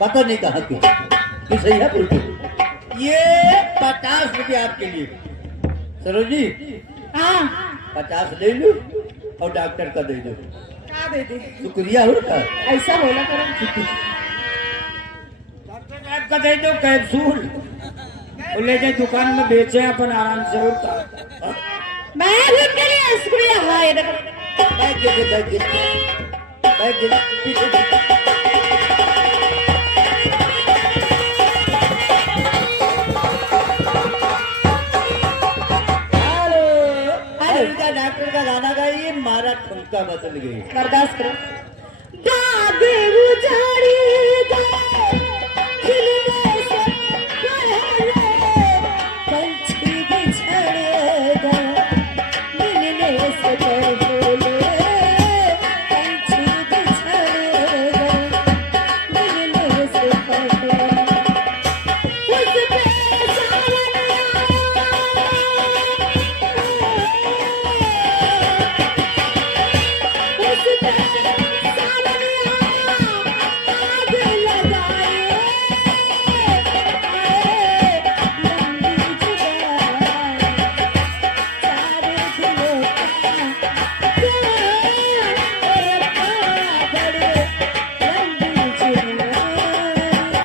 पता नहीं कहा कि सही है बिल्कुल। ये 50 रुपये आपके लिए सरोजी। हाँ 50 ले लो और डॉक्टर का दे दो। क्या दे दे? शुक्रिया हो का ऐसा बोला करो। डॉक्टर साहब का दे दो कैप्सूल, वो ले जाए दुकान में बेचे अपन आराम से उठता। मैं के लिए शुक्रिया भाई। डॉक्टर का गाना गाइए, मारा ठुमका बदल गई। बर्दाश्त करो। दागे उजाड़ी पंछी बिछड़ेगा मिलने से पहले, पंछी बिछड़ेगा मिलने से पहले।